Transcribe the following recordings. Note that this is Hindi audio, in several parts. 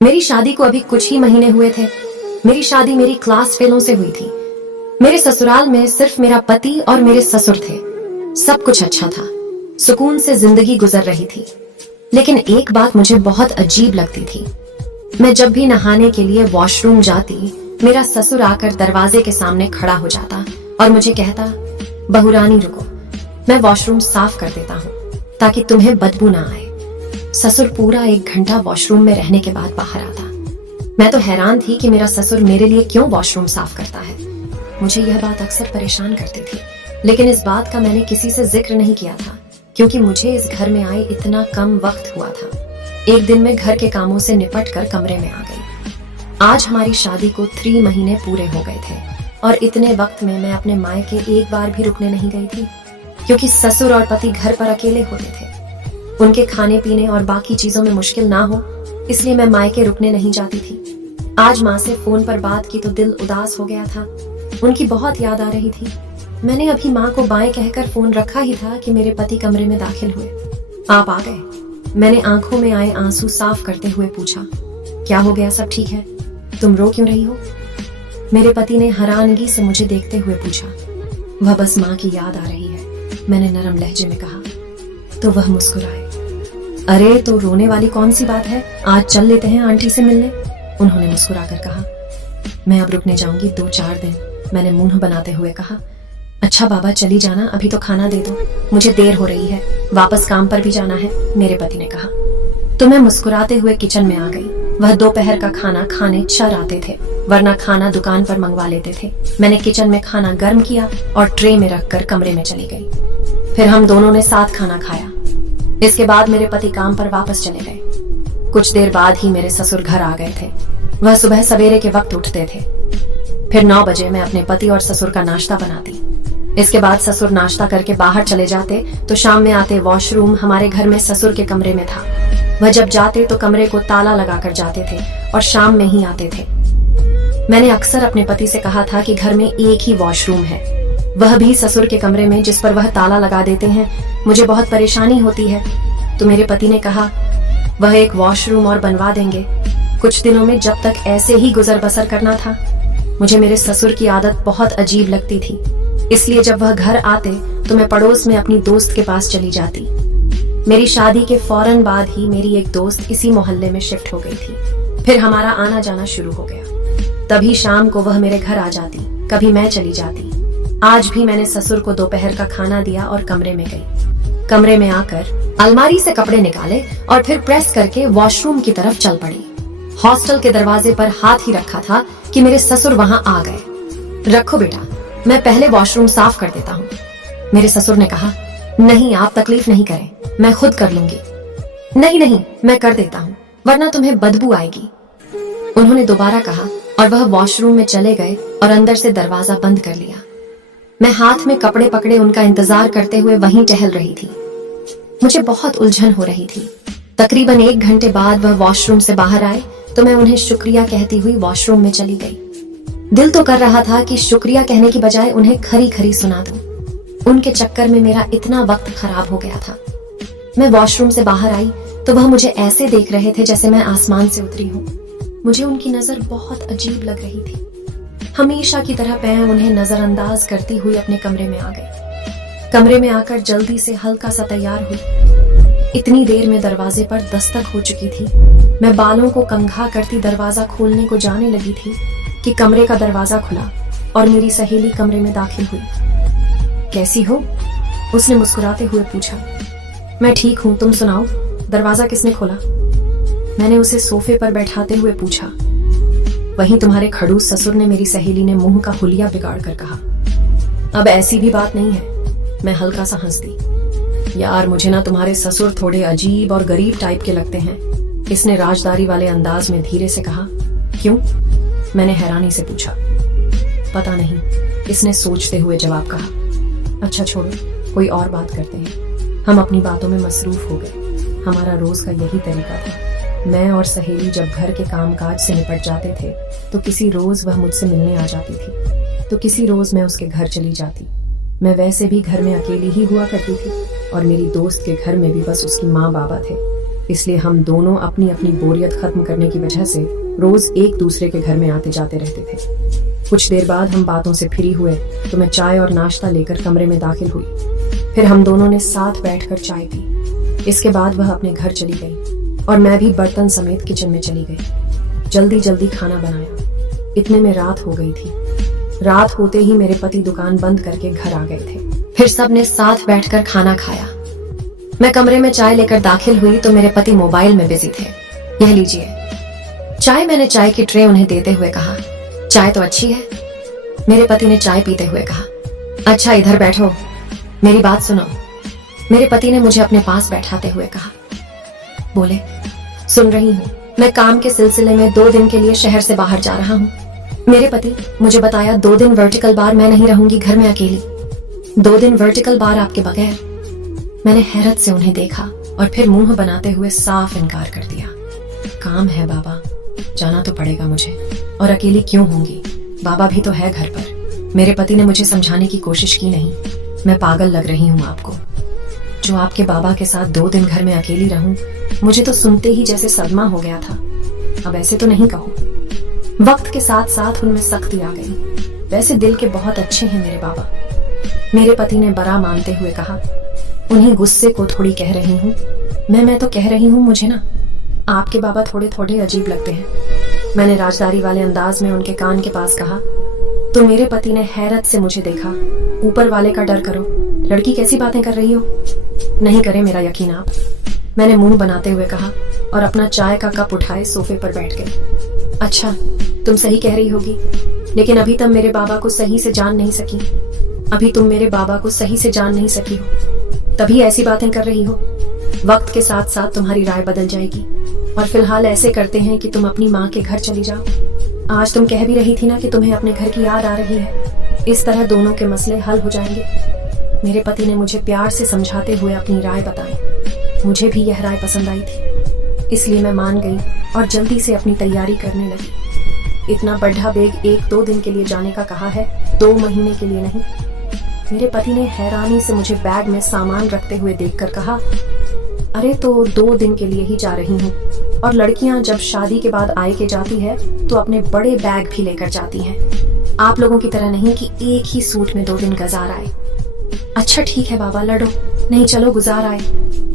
मेरी शादी को अभी कुछ ही महीने हुए थे। मेरी शादी मेरी क्लास फेलों से हुई थी। मेरे ससुराल में सिर्फ मेरा पति और मेरे ससुर थे। सब कुछ अच्छा था, सुकून से जिंदगी गुजर रही थी। लेकिन एक बात मुझे बहुत अजीब लगती थी। मैं जब भी नहाने के लिए वॉशरूम जाती, मेरा ससुर आकर दरवाजे के सामने खड़ा हो जाता और मुझे कहता, बहुरानी रुको, मैं वॉशरूम साफ कर देता हूँ ताकि तुम्हें बदबू ना आए। ससुर पूरा 1 घंटा वॉशरूम में रहने के बाद बाहर आता। मैं तो हैरान थी कि मेरा ससुर मेरे लिए क्यों वॉशरूम साफ करता है। मुझे यह बात अक्सर परेशान करती थी, लेकिन इस बात का मैंने किसी से जिक्र नहीं किया था क्योंकि मुझे इस घर में आए इतना कम वक्त हुआ था। एक दिन में घर के कामों से निपट कर कमरे में आ गई। आज हमारी शादी को 3 महीने पूरे हो गए थे और इतने वक्त में मैं अपने मायके एक बार भी रुकने नहीं गई थी क्योंकि ससुर और पति घर पर अकेले होते थे। उनके खाने पीने और बाकी चीजों में मुश्किल ना हो, इसलिए मैं मायके रुकने नहीं जाती थी। आज माँ से फोन पर बात की तो दिल उदास हो गया था। उनकी बहुत याद आ रही थी। मैंने अभी माँ को बाएं कहकर फोन रखा ही था कि मेरे पति कमरे में दाखिल हुए। आप आ गए। मैंने आंखों में आए आंसू साफ करते हुए पूछा, क्या हो गया, सब ठीक है? तुम रो क्यों रही हो? मेरे पति ने हैरानगी से मुझे देखते हुए पूछा। वह बस माँ की याद आ रही है, मैंने नरम लहजे में कहा। तो वह मुस्कुराए। अरे तो रोने वाली कौन सी बात है, आज चल लेते हैं आंटी से मिलने, उन्होंने मुस्कुराकर कहा। मैं अब रुकने जाऊंगी 2-4 दिन, मैंने मुंह बनाते हुए कहा। अच्छा बाबा चली जाना, अभी तो खाना दे दो, मुझे देर हो रही है, वापस काम पर भी जाना है, मेरे पति ने कहा। तो मैं मुस्कुराते हुए किचन में आ गई। वह दोपहर का खाना खाने चर आते थे, वरना खाना दुकान पर मंगवा लेते थे। मैंने किचन में खाना गर्म किया और ट्रे में रखकर कमरे में चली गई। फिर हम दोनों ने साथ खाना खाया। इसके बाद मेरे पति काम पर वापस चले गए। कुछ देर बाद ही मेरे ससुर घर आ गए थे। वह सुबह सवेरे के वक्त उठते थे। फिर 9 बजे मैं अपने पति और ससुर का नाश्ता बनाती। इसके बाद ससुर नाश्ता करके बाहर चले जाते तो शाम में आते। वॉशरूम हमारे घर में ससुर के कमरे में था। वह जब जाते तो कमरे को ताला लगाकर जाते थे और शाम में ही आते थे। मैंने अक्सर अपने पति से कहा था कि घर में एक ही वॉशरूम है, वह भी ससुर के कमरे में, जिस पर वह ताला लगा देते हैं। मुझे बहुत परेशानी होती है। तो मेरे पति ने कहा वह एक वॉशरूम और बनवा देंगे। कुछ दिनों में जब तक ऐसे ही गुजर बसर करना था। मुझे मेरे ससुर की आदत बहुत अजीब लगती थी, इसलिए जब वह घर आते तो मैं पड़ोस में अपनी दोस्त के पास चली जाती। मेरी शादी के फौरन बाद ही मेरी एक दोस्त इसी मोहल्ले में शिफ्ट हो गई थी। फिर हमारा आना जाना शुरू हो गया। तभी शाम को वह मेरे घर आ जाती, कभी मैं चली जाती। आज भी मैंने ससुर को दोपहर का खाना दिया और कमरे में गई। कमरे में आकर अलमारी से कपड़े निकाले और फिर प्रेस करके वॉशरूम की तरफ चल पड़ी। हॉस्टल के दरवाजे पर हाथ ही रखा था कि मेरे ससुर वहां आ गए। रखो बेटा, मैं पहले वॉशरूम साफ कर देता हूँ, मेरे ससुर ने कहा। नहीं, आप तकलीफ नहीं करें, मैं खुद कर लूंगी। नहीं नहीं, मैं कर देता हूँ, वरना तुम्हें बदबू आएगी, उन्होंने दोबारा कहा और वह वॉशरूम में चले गए और अंदर से दरवाजा बंद कर लिया। मैं हाथ में कपड़े पकड़े उनका इंतजार करते हुए वहीं टहल रही थी। मुझे बहुत उलझन हो रही थी। तकरीबन 1 घंटे बाद वह वॉशरूम से बाहर आए तो मैं उन्हें शुक्रिया कहती हुई वॉशरूम में चली गई। दिल तो कर रहा था कि शुक्रिया कहने की बजाय उन्हें खरी खरी सुना दूं। उनके चक्कर में मेरा इतना वक्त खराब हो गया था। मैं वॉशरूम से बाहर आई तो वह मुझे ऐसे देख रहे थे जैसे मैं आसमान से उतरी हूँ। मुझे उनकी नजर बहुत अजीब लग रही थी। हमेशा की तरह मैं उन्हें नजरअंदाज करती हुई अपने कमरे में आ गई। कमरे में आकर जल्दी से हल्का सा तैयार हुई। इतनी देर में दरवाजे पर दस्तक हो चुकी थी। मैं बालों को कंघा करती दरवाजा खोलने को जाने लगी थी कि कमरे का दरवाजा खुला और मेरी सहेली कमरे में दाखिल हुई। कैसी हो? उसने मुस्कुराते हुए पूछा। मैं ठीक हूँ, तुम सुनाओ, दरवाजा किसने खोला? मैंने उसे सोफे पर बैठाते हुए पूछा। वहीं तुम्हारे खड़ूस ससुर ने, मेरी सहेली ने मुंह का हुलिया बिगाड़ कर कहा। अब ऐसी भी बात नहीं है, मैं हल्का सा हंस दी। यार मुझे ना तुम्हारे ससुर थोड़े अजीब और गरीब टाइप के लगते हैं, इसने राजदारी वाले अंदाज में धीरे से कहा। क्यों? मैंने हैरानी से पूछा। पता नहीं, इसने सोचते हुए जवाब कहा। अच्छा छोड़ो, कोई और बात करते हैं। हम अपनी बातों में मसरूफ हो गए। हमारा रोज का यही तरीका था। मैं और सहेली जब घर के कामकाज से निपट जाते थे तो किसी रोज वह मुझसे मिलने आ जाती थी, तो किसी रोज मैं उसके घर चली जाती। मैं वैसे भी घर में अकेली ही हुआ करती थी और मेरी दोस्त के घर में भी बस उसकी माँ बाबा थे। इसलिए हम दोनों अपनी अपनी बोरियत खत्म करने की वजह से रोज एक दूसरे के घर में आते जाते रहते थे। कुछ देर बाद हम बातों से फ्री हुए तो मैं चाय और नाश्ता लेकर कमरे में दाखिल हुई। फिर हम दोनों ने साथ बैठकर चाय पी। इसके बाद वह अपने घर चली गई और मैं भी बर्तन समेत किचन में चली गई। जल्दी जल्दी खाना बनाया। इतने में रात हो गई थी। रात होते ही मेरे पति दुकान बंद करके घर आ गए थे। फिर सबने साथ बैठकर खाना खाया। मैं कमरे में चाय लेकर दाखिल हुई तो मेरे पति मोबाइल में बिजी थे। यह लीजिए चाय। मैंने चाय की ट्रे उन्हें देते हुए कहा, चाय तो अच्छी है। मेरे पति ने चाय पीते हुए कहा, अच्छा इधर बैठो, मेरी बात सुनो। मेरे पति ने मुझे अपने पास बैठाते हुए कहा। बोले, सुन रही हूँ। मैं काम के सिलसिले में 2 दिन के लिए शहर से बाहर जा रहा हूँ। मेरे पति मुझे बताया 2 दिन वर्टिकल बार मैं नहीं रहूंगी घर में अकेली। 2 दिन वर्टिकल बार आपके बगैर। मैंने हैरत से उन्हें देखा और फिर मुंह बनाते हुए साफ इनकार कर दिया। काम है बाबा, जाना तो पड़ेगा मुझे, और अकेली क्यों होंगी, बाबा भी तो है घर पर। मेरे पति ने मुझे समझाने की कोशिश की नहीं। मैं पागल लग रही हूँ आपको, जो आपके बाबा के साथ 2 दिन घर में अकेली रहूं। मुझे तो सुनते ही जैसे सदमा हो गया था। अब ऐसे तो नहीं कहूं। वक्त के साथ साथ उनमें सख्ती आ गई। वैसे दिल के बहुत अच्छे हैं मेरे बाबा। मेरे पति ने बड़ा मानते हुए कहा, उन्हीं गुस्से को थोड़ी कह रही हूँ मैं तो कह रही हूँ, मुझे ना आपके बाबा थोड़े थोड़े अजीब लगते हैं। मैंने राजदारी वाले अंदाज में उनके कान के पास कहा तो मेरे पति ने हैरत से मुझे देखा। ऊपर वाले का डर करो, लड़की कैसी बातें कर रही हो। नहीं करे मेरा यकीन आप। मैंने मुंह बनाते हुए कहा और अपना चाय का कप उठाए सोफे पर बैठ गई। अच्छा तुम सही कह रही होगी, लेकिन अभी तक मेरे बाबा को सही से जान नहीं सकी। अभी तुम मेरे बाबा को सही से जान नहीं सकी हो, तभी ऐसी बातें कर रही हो। वक्त के साथ साथ तुम्हारी राय बदल जाएगी, और फिलहाल ऐसे करते हैं कि तुम अपनी माँ के घर चली जाओ। आज तुम कह भी रही थी ना कि तुम्हें अपने घर की याद आ रही है। इस तरह दोनों के मसले हल हो जाएंगे। मेरे पति ने मुझे प्यार से समझाते हुए अपनी राय बताई। मुझे भी यह राय पसंद आई थी, इसलिए मैं मान गई और जल्दी से अपनी तैयारी करने लगी। इतना बड़ा बैग 1-2 दिन के लिए जाने का कहा है, 2 महीने के लिए नहीं। मेरे पति ने हैरानी से मुझे बैग में सामान रखते हुए देखकर कहा, अरे तो 2 दिन के लिए ही जा रही हूँ, और लड़कियां जब शादी के बाद आए के जाती है तो अपने बड़े बैग भी लेकर जाती हैं। आप लोगों की तरह नहीं कि एक ही सूट में 2 दिन गुजार आए। अच्छा ठीक है बाबा, लड़ो नहीं, चलो गुजार आए।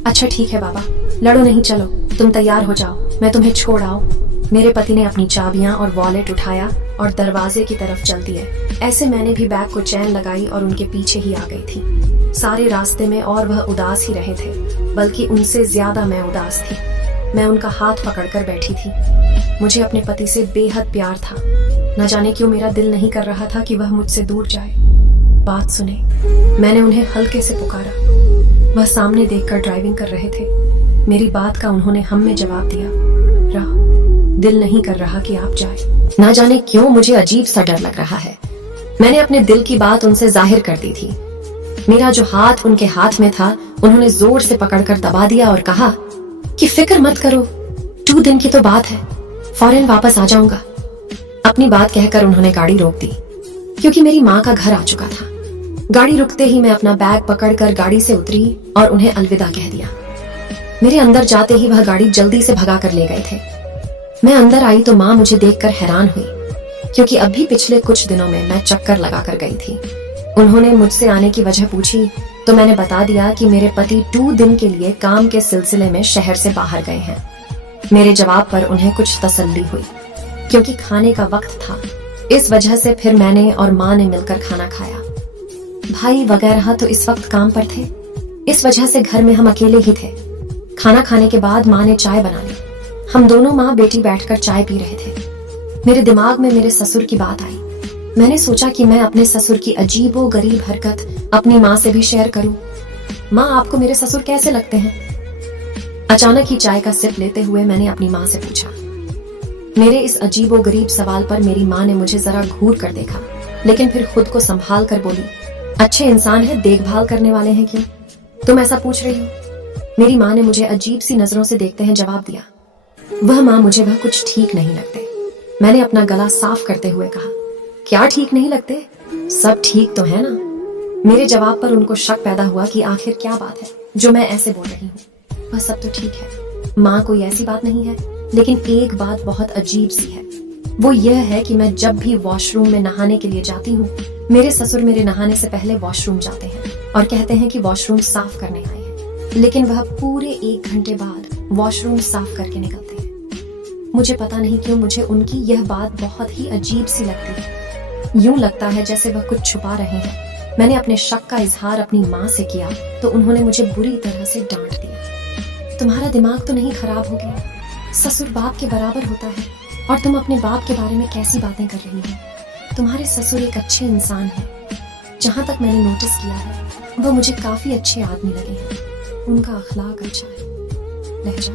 अच्छा ठीक है बाबा, लड़ो नहीं, चलो तुम तैयार हो जाओ, मैं तुम्हें छोड़ आऊं। मेरे पति ने अपनी चाबियां और वॉलेट उठाया और दरवाजे की तरफ चल दिए। ऐसे मैंने भी बैग को चैन लगाई और उनके पीछे ही आ गई थी। सारे रास्ते में और वह उदास ही रहे थे, बल्कि उनसे ज्यादा मैं उदास थी। मैं उनका हाथ पकड़कर बैठी थी। मुझे अपने पति से बेहद प्यार था। न जाने क्यों मेरा दिल नहीं कर रहा था कि वह मुझसे दूर जाए। बात सुने, मैंने उन्हें हल्के से पुकारा। वह सामने देखकर ड्राइविंग कर रहे थे। मेरी बात का उन्होंने हम में जवाब दिया, रहा दिल नहीं कर रहा कि आप जाए। ना जाने क्यों मुझे अजीब सा डर लग रहा है। मैंने अपने दिल की बात उनसे जाहिर कर दी थी। मेरा जो हाथ उनके हाथ में था उन्होंने जोर से पकड़कर दबा दिया और कहा कि फिक्र मत करो, 2 दिन की तो बात है, फौरन वापस आ जाऊंगा। अपनी बात कहकर उन्होंने गाड़ी रोक दी, क्योंकि मेरी माँ का घर आ चुका था। गाड़ी रुकते ही मैं अपना बैग पकड़कर गाड़ी से उतरी और उन्हें अलविदा कह दिया। मेरे अंदर जाते ही वह गाड़ी जल्दी से भगा कर ले गए थे। मैं अंदर आई तो माँ मुझे देखकर हैरान हुई, क्योंकि अभी पिछले कुछ दिनों में मैं चक्कर लगा कर गई थी। उन्होंने मुझसे आने की वजह पूछी तो मैंने बता दिया कि मेरे पति 2 दिन के लिए काम के सिलसिले में शहर से बाहर गए हैं। मेरे जवाब पर उन्हें कुछ तसल्ली हुई, क्योंकि खाने का वक्त था। इस वजह से फिर मैंने और माँ ने मिलकर खाना खाया। भाई वगैरह तो इस वक्त काम पर थे, इस वजह से घर में हम अकेले ही थे। खाना खाने के बाद माँ ने चाय बना ली। हम दोनों माँ बेटी बैठकर चाय पी रहे थे। मेरे दिमाग में मेरे ससुर की बात आई। मैंने सोचा कि मैं अपने ससुर की अजीबो गरीब हरकत अपनी माँ से भी शेयर करूं। माँ, आपको मेरे ससुर कैसे लगते हैं? अचानक ही चाय का सिप लेते हुए मैंने अपनी माँ से पूछा। मेरे इस अजीबो गरीब सवाल पर मेरी माँ ने मुझे जरा घूर कर देखा, लेकिन फिर खुद को संभाल कर बोली, अच्छे इंसान है, देखभाल करने वाले हैं क्यों? तुम ऐसा पूछ रही हो? मेरी माँ ने मुझे अजीब सी नजरों से देखते हैं जवाब दिया, वह माँ मुझे वह कुछ ठीक नहीं लगते। मैंने अपना गला साफ करते हुए कहा, क्या ठीक नहीं लगते? सब ठीक तो है ना? मेरे जवाब पर उनको शक पैदा हुआ कि आखिर क्या बात है जो मैं ऐसे बोल रही हूँ। वह सब तो ठीक है, माँ कोई ऐसी बात नहीं है, लेकिन एक बात बहुत अजीब सी है। वो यह है कि मैं जब भी वॉशरूम में नहाने के लिए जाती हूँ, मेरे ससुर मेरे नहाने से पहले वॉशरूम जाते हैं और कहते हैं कि वॉशरूम साफ करने आए हैं, लेकिन वह पूरे 1 घंटे बाद वॉशरूम साफ करके निकलते हैं। मुझे पता नहीं क्यों मुझे उनकी यह बात बहुत ही अजीब सी लगती है। यूं लगता है जैसे वह कुछ छुपा रहे हैं। मैंने अपने शक का इजहार अपनी माँ से किया तो उन्होंने मुझे बुरी तरह से डांट दिया। तुम्हारा दिमाग तो नहीं खराब हो गया? ससुर बाप के बराबर होता है और तुम अपने बाप के बारे में कैसी बातें कर रही हो? तुम्हारे ससुर एक अच्छे इंसान हैं। जहां तक मैंने नोटिस किया है, वह मुझे काफी अच्छे आदमी लगे हैं। उनका अखलाक अच्छा है, लहजा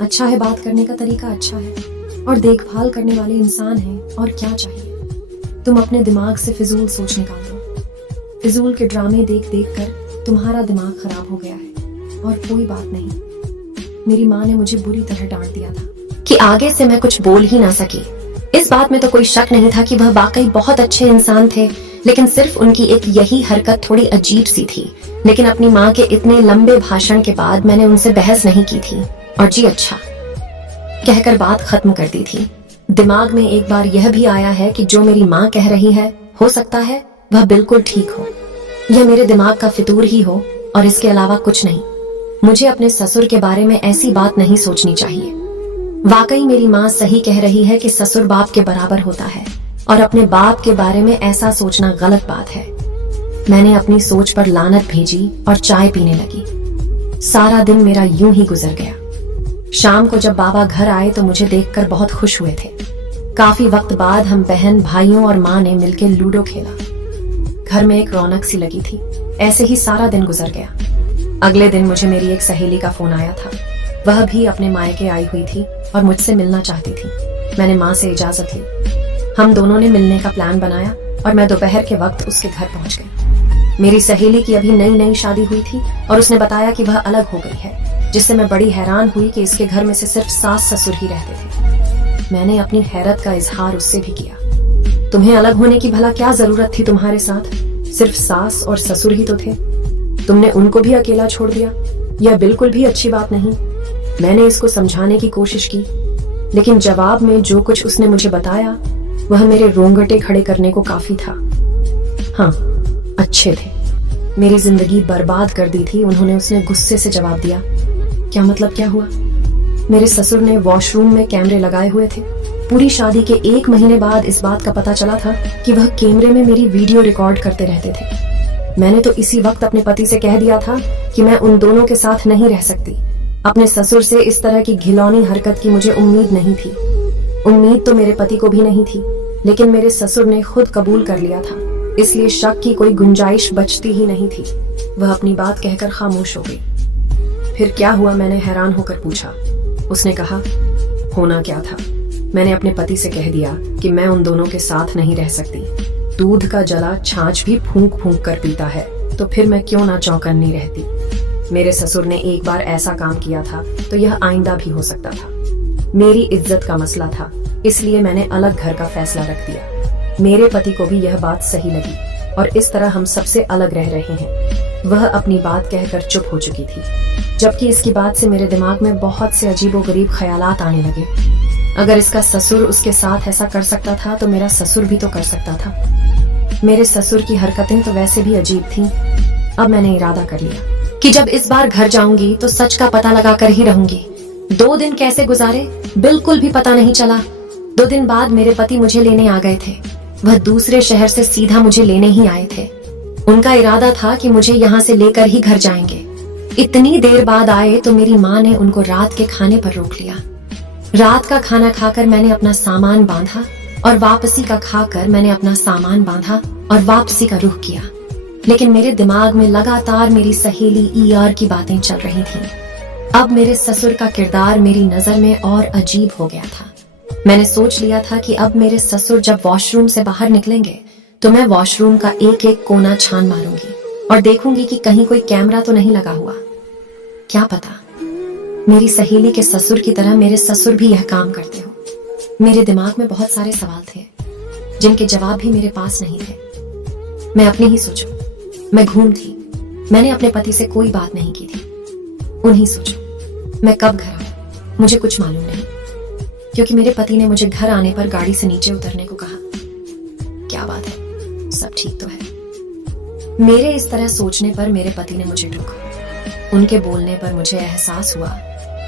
अच्छा है, बात करने का तरीका अच्छा है और देखभाल करने वाले इंसान हैं। और क्या चाहिए? तुम अपने दिमाग से फिजूल सोच निकाल दो। फिजूल के ड्रामे देख देख कर तुम्हारा दिमाग खराब हो गया है और कोई बात नहीं। मेरी माँ ने मुझे बुरी तरह डांट दिया था कि आगे से मैं कुछ बोल ही ना सकी। इस बात में तो कोई शक नहीं था कि वह वाकई बहुत अच्छे इंसान थे, लेकिन सिर्फ उनकी एक यही हरकत थोड़ी अजीब सी थी। लेकिन अपनी माँ के इतने लंबे भाषण के बाद मैंने उनसे बहस नहीं की थी और जी अच्छा कहकर बात खत्म कर दी थी। दिमाग में एक बार यह भी आया है कि जो मेरी माँ कह रही है, हो सकता है वह बिल्कुल ठीक हो। यह मेरे दिमाग का फितूर ही हो और इसके अलावा कुछ नहीं। मुझे अपने ससुर के बारे में ऐसी बात नहीं सोचनी चाहिए। वाकई मेरी माँ सही कह रही है कि ससुर बाप के बराबर होता है और अपने बाप के बारे में ऐसा सोचना गलत बात है। मैंने अपनी सोच पर लानत भेजी और चाय पीने लगी। सारा दिन मेरा यूं ही गुजर गया। शाम को जब बाबा घर आए तो मुझे देखकर बहुत खुश हुए थे। काफी वक्त बाद हम बहन भाइयों और माँ ने मिलकर लूडो खेला। घर में एक रौनक सी लगी थी। ऐसे ही सारा दिन गुजर गया। अगले दिन मुझे मेरी एक सहेली का फोन आया था। वह भी अपने मायके आई हुई थी और मुझसे मिलना चाहती थी। मैंने माँ से इजाजत ली। हम दोनों ने मिलने का प्लान बनाया और मैं दोपहर के वक्त उसके घर पहुंच गई। मेरी सहेली की अभी नई नई शादी हुई थी और उसने बताया कि वह अलग हो गई है, जिससे मैं बड़ी हैरान हुई कि इसके घर में से सिर्फ सास ससुर ही रहते थे। मैंने अपनी हैरत का इजहार उससे भी किया। तुम्हें अलग होने की भला क्या जरूरत थी? तुम्हारे साथ सिर्फ सास और ससुर ही तो थे। तुमने उनको भी अकेला छोड़ दिया। यह बिल्कुल भी अच्छी बात नहीं। मैंने इसको समझाने की कोशिश की, लेकिन जवाब में जो कुछ उसने मुझे बताया वह मेरे रोंगटे खड़े करने को काफी था। हाँ, अच्छे थे। मेरी जिंदगी बर्बाद कर दी थी, उन्होंने उसने गुस्से से जवाब दिया। क्या मतलब? क्या हुआ? मेरे ससुर ने वॉशरूम में कैमरे लगाए हुए थे। पूरी शादी के 1 महीने बाद इस बात का पता चला था कि वह कैमरे में मेरी वीडियो रिकॉर्ड करते रहते थे। मैंने तो इसी वक्त अपने पति से कह दिया था कि मैं उन दोनों के साथ नहीं रह सकती। अपने ससुर से इस तरह की घिनौनी हरकत की मुझे उम्मीद नहीं थी। उम्मीद तो मेरे पति को भी नहीं थी, लेकिन मेरे ससुर ने खुद कबूल कर लिया था, इसलिए शक की कोई गुंजाइश बचती ही नहीं थी। वह अपनी बात कहकर खामोश हो गई। फिर क्या हुआ? मैंने हैरान होकर पूछा। उसने कहा, होना क्या था? मैंने अपने पति से कह दिया कि मैं उन दोनों के साथ नहीं रह सकती। दूध का जला छाछ भी फूंक फूंक कर पीता है, तो फिर मैं क्यों ना चौकन्नी रहती। मेरे ससुर ने एक बार ऐसा काम किया था तो यह आइंदा भी हो सकता था। मेरी इज्जत का मसला था, इसलिए मैंने अलग घर का फैसला रख दिया। मेरे पति को भी यह बात सही लगी और इस तरह हम सबसे अलग रह रहे हैं। वह अपनी बात कहकर चुप हो चुकी थी, जबकि इसकी बात से मेरे दिमाग में बहुत से अजीबोगरीब ख्यालात आने लगे। अगर इसका ससुर उसके साथ ऐसा कर सकता था तो मेरा ससुर भी तो कर सकता था। मेरे ससुर की हरकतें तो वैसे भी अजीब थीं। अब मैंने इरादा कर लिया कि जब इस बार घर जाऊंगी तो सच का पता लगा कर ही रहूंगी। 2 दिन कैसे गुजारे बिल्कुल भी पता नहीं चला। 2 दिन बाद मेरे पति मुझे लेने आ गए थे। वह दूसरे शहर से सीधा मुझे लेने ही आए थे। उनका इरादा था कि मुझे यहाँ से लेकर ही घर जाएंगे। इतनी देर बाद आए तो मेरी माँ ने उनको रात के खाने पर रोक लिया। रात का खाना खाकर मैंने अपना सामान बांधा और वापसी का खाकर मैंने अपना सामान बांधा और वापसी का रुख किया। लेकिन मेरे दिमाग में लगातार मेरी सहेली ईआर की बातें चल रही थीं। अब मेरे ससुर का किरदार मेरी नजर में और अजीब हो गया था। मैंने सोच लिया था कि अब मेरे ससुर जब वॉशरूम से बाहर निकलेंगे तो मैं वॉशरूम का एक एक कोना छान मारूंगी और देखूंगी कि कहीं कोई कैमरा तो नहीं लगा हुआ। क्या पता मेरी सहेली के ससुर की तरह मेरे ससुर भी यह काम करते हो। मेरे दिमाग में बहुत सारे सवाल थे जिनके जवाब भी मेरे पास नहीं थे। मैं अपनी ही सोचूं। मैं घूम थी। मैंने अपने पति से कोई बात नहीं की थी। उन्हीं सोचो मैं कब घर आऊं, मुझे कुछ मालूम नहीं, क्योंकि मेरे पति ने मुझे घर आने पर गाड़ी से नीचे उतरने को कहा। क्या बात है, सब ठीक तो है। मेरे इस तरह सोचने पर मेरे पति ने मुझे टोका। उनके बोलने पर मुझे एहसास हुआ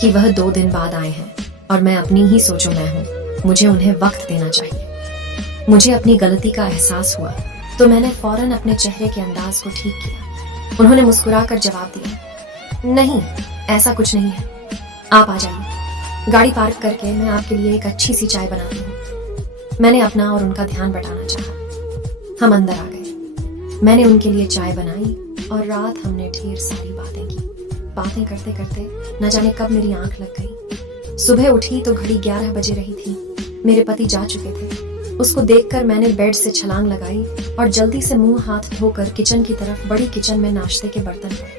कि वह 2 दिन बाद आए हैं और मैं अपनी ही सोचो मैं हूं, मुझे उन्हें वक्त देना चाहिए। मुझे अपनी गलती का एहसास हुआ तो मैंने फौरन अपने चेहरे के अंदाज को ठीक किया। उन्होंने मुस्कुराकर जवाब दिया, नहीं ऐसा कुछ नहीं है, आप आ जाइए। गाड़ी पार्क करके मैं आपके लिए एक अच्छी सी चाय बनाती हूँ। मैंने अपना और उनका ध्यान बटाना चाहा। हम अंदर आ गए। मैंने उनके लिए चाय बनाई और रात हमने ढेर सारी बातें की। बातें करते करते न जाने कब मेरी आंख लग गई। सुबह उठी तो घड़ी 11 बजे रही थी। मेरे पति जा चुके थे। उसको देखकर मैंने बेड से छलांग लगाई और जल्दी से मुंह हाथ धोकर किचन की तरफ बड़ी किचन में नाश्ते के बर्तन पड़े।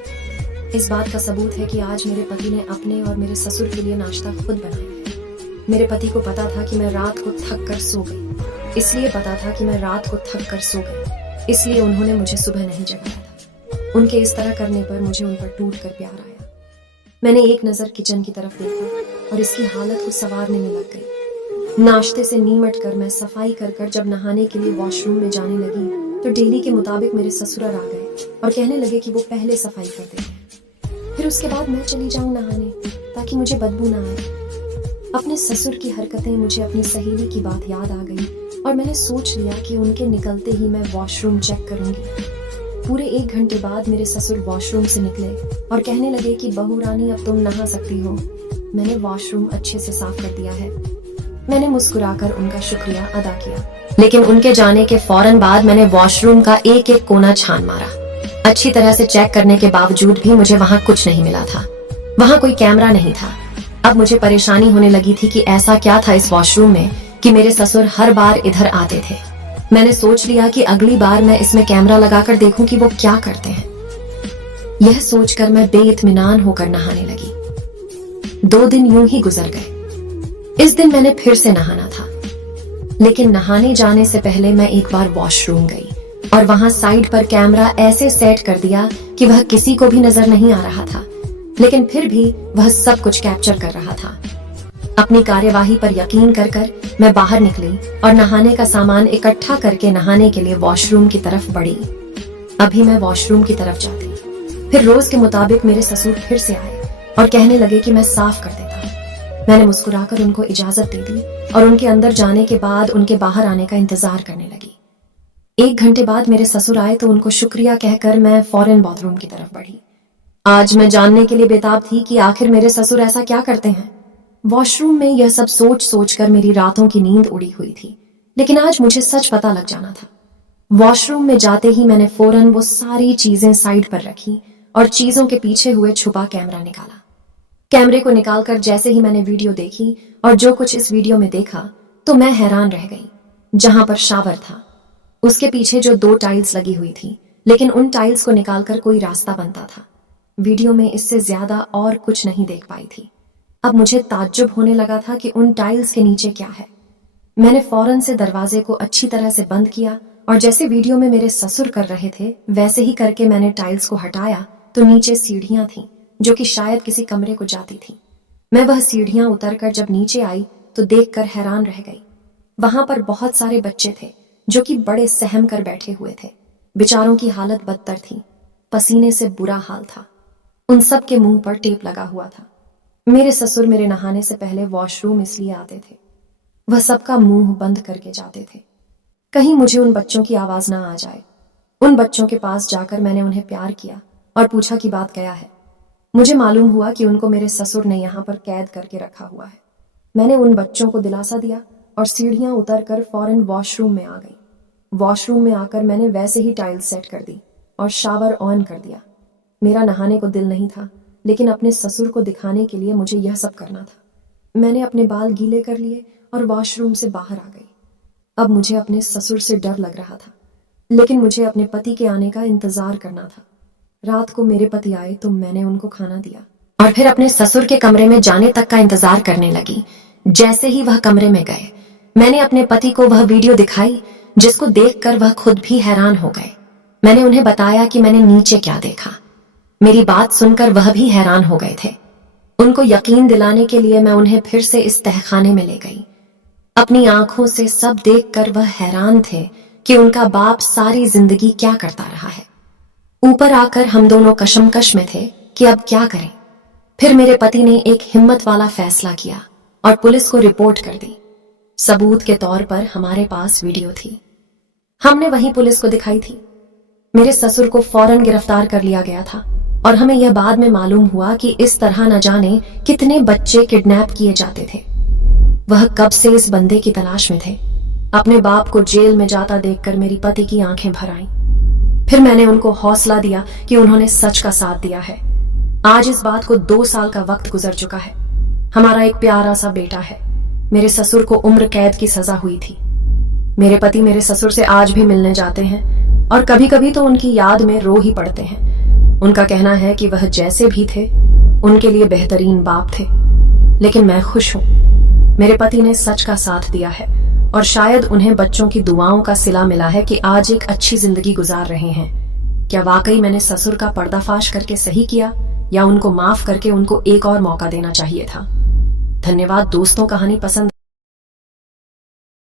इस बात का सबूत है कि आज मेरे पति ने अपने और मेरे ससुर के लिए नाश्ता खुद बनाया है। मेरे पति को पता था कि मैं रात को थक कर सो गई, इसलिए उन्होंने मुझे सुबह नहीं जगाया था। उनके इस तरह करने पर मुझे उन पर टूट कर प्यार आया। मैंने एक नजर किचन की तरफ देखा और इसकी हालत को संवारने में लग गई। नाश्ते से नीमट कर मैं सफाई कर जब नहाने के लिए वॉशरूम में जाने लगी तो डेली के मुताबिक मेरे ससुराल आ गए और कहने लगे कि वो पहले सफाई कर देते हैं, फिर उसके बाद मैं चली जाऊं नहाने ताकि मुझे बदबू ना आए। अपने ससुर की हरकतें मुझे अपनी सहेली की बात याद आ गई और मैंने सोच लिया कि उनके निकलते ही मैं वॉशरूम चेक करूंगी। पूरे 1 घंटे बाद मेरे ससुर वॉशरूम से निकले और कहने लगे कि बहू रानी अब तुम नहा सकती हो, मैंने वॉशरूम अच्छे से साफ कर दिया है। मैंने मुस्कुराकर उनका शुक्रिया अदा किया, लेकिन उनके जाने के फौरन बाद मैंने वॉशरूम का एक एक कोना छान मारा। अच्छी तरह से चेक करने के बावजूद भी मुझे वहां कुछ नहीं मिला था। वहां कोई कैमरा नहीं था। अब मुझे परेशानी होने लगी थी कि ऐसा क्या था इस वॉशरूम में कि मेरे ससुर हर बार इधर आते थे। मैंने सोच लिया कि अगली बार मैं इसमें कैमरा लगाकर देखूं कि वो क्या करते हैं। यह सोचकर मैं बेइत्मीनान होकर नहाने लगी। 2 दिन यूं ही गुजर गए। इस दिन मैंने फिर से नहाना था, लेकिन नहाने जाने से पहले मैं एक बार वॉशरूम गई और वहां साइड पर कैमरा ऐसे सेट कर दिया कि वह किसी को भी नजर नहीं आ रहा था, लेकिन फिर भी वह सब कुछ कैप्चर कर रहा था। अपनी कार्यवाही पर यकीन कर मैं बाहर निकली और नहाने का सामान इकट्ठा करके नहाने के लिए वॉशरूम की तरफ बढ़ी। अभी मैं वॉशरूम की तरफ जाती, फिर रोज के मुताबिक मेरे ससुर फिर से आए और कहने लगे कि मैं साफ कर देता। मैंने मुस्कुराकर उनको इजाजत दे दी और उनके अंदर जाने के बाद उनके बाहर आने का इंतजार करने लगी। 1 घंटे बाद मेरे ससुर आए तो उनको शुक्रिया कहकर मैं फौरन बाथरूम की तरफ बढ़ी। आज मैं जानने के लिए बेताब थी कि आखिर मेरे ससुर ऐसा क्या करते हैं। वॉशरूम में यह सब सोच कर मेरी रातों की नींद उड़ी हुई थी, लेकिन आज मुझे सच पता लग जाना था। वॉशरूम में जाते ही मैंने फौरन वो सारी चीजें साइड पर रखी और चीजों के पीछे हुए छुपा कैमरा निकाला। कैमरे को निकालकर जैसे ही मैंने वीडियो देखी और जो कुछ इस वीडियो में देखा तो मैं हैरान रह गई। जहां पर शावर था उसके पीछे जो 2 टाइल्स लगी हुई थी, लेकिन उन टाइल्स को निकालकर कोई रास्ता बनता था। वीडियो में इससे ज्यादा और कुछ नहीं देख पाई थी। अब मुझे ताज्जुब होने लगा था कि उन टाइल्स के नीचे क्या है। मैंने फौरन से दरवाजे को अच्छी तरह से बंद किया और जैसे वीडियो में मेरे ससुर कर रहे थे वैसे ही करके मैंने टाइल्स को हटाया तो नीचे सीढ़ियां थीं जो कि शायद किसी कमरे को जाती थी। मैं वह सीढ़ियां उतरकर जब नीचे आई तो देखकर हैरान रह गई। वहां पर बहुत सारे बच्चे थे जो कि बड़े सहम कर बैठे हुए थे। बेचारों की हालत बदतर थी, पसीने से बुरा हाल था। उन सब के मुंह पर टेप लगा हुआ था। मेरे ससुर मेरे नहाने से पहले वॉशरूम इसलिए आते थे, वह सबका मुंह बंद करके जाते थे, कहीं मुझे उन बच्चों की आवाज ना आ जाए। उन बच्चों के पास जाकर मैंने उन्हें प्यार किया और पूछा कि बात क्या है। मुझे मालूम हुआ कि उनको मेरे ससुर ने यहाँ पर कैद करके रखा हुआ है। मैंने उन बच्चों को दिलासा दिया और सीढ़ियां उतरकर फौरन वॉशरूम में आ गई। वॉशरूम में आकर मैंने वैसे ही टाइल्स सेट कर दी और शावर ऑन कर दिया। मेरा नहाने को दिल नहीं था, लेकिन अपने ससुर को दिखाने के लिए मुझे यह सब करना था। मैंने अपने बाल गीले कर लिए और वॉशरूम से बाहर आ गई। अब मुझे अपने ससुर से डर लग रहा था, लेकिन मुझे अपने पति के आने का इंतजार करना था। रात को मेरे पति आए तो मैंने उनको खाना दिया और फिर अपने ससुर के कमरे में जाने तक का इंतजार करने लगी। जैसे ही वह कमरे में गए मैंने अपने पति को वह वीडियो दिखाई जिसको देखकर वह खुद भी हैरान हो गए। मैंने उन्हें बताया कि मैंने नीचे क्या देखा। मेरी बात सुनकर वह भी हैरान हो गए थे। उनको यकीन दिलाने के लिए मैं उन्हें फिर से इस तहखाने में ले गई। अपनी आंखों से सब देखकर वह हैरान थे कि उनका बाप सारी जिंदगी क्या करता रहा है। ऊपर आकर हम दोनों कशमकश में थे कि अब क्या करें। फिर मेरे पति ने एक हिम्मत वाला फैसला किया और पुलिस को रिपोर्ट कर दी। सबूत के तौर पर हमारे पास वीडियो थी। हमने वही पुलिस को दिखाई थी। मेरे ससुर को फौरन गिरफ्तार कर लिया गया था और हमें यह बाद में मालूम हुआ कि इस तरह न जाने कितने बच्चे किडनैप किए जाते थे। वह कब से इस बंदे की तलाश में थे। अपने बाप को जेल में जाता देखकर मेरी पति की आंखें भर आईं। फिर मैंने उनको हौसला दिया कि उन्होंने सच का साथ दिया है। आज इस बात को 2 साल का वक्त गुजर चुका है। हमारा एक प्यारा सा बेटा है। मेरे ससुर को उम्र कैद की सजा हुई थी। मेरे पति मेरे ससुर से आज भी मिलने जाते हैं और कभी कभी तो उनकी याद में रो ही पड़ते हैं। उनका कहना है कि वह जैसे भी थे उनके लिए बेहतरीन बाप थे। लेकिन मैं खुश हूं। मेरे पति ने सच का साथ दिया है और शायद उन्हें बच्चों की दुआओं का सिला मिला है कि आज एक अच्छी जिंदगी गुजार रहे हैं। क्या वाकई मैंने ससुर का पर्दाफाश करके सही किया या उनको माफ करके उनको एक और मौका देना चाहिए था? धन्यवाद दोस्तों। कहानी पसंद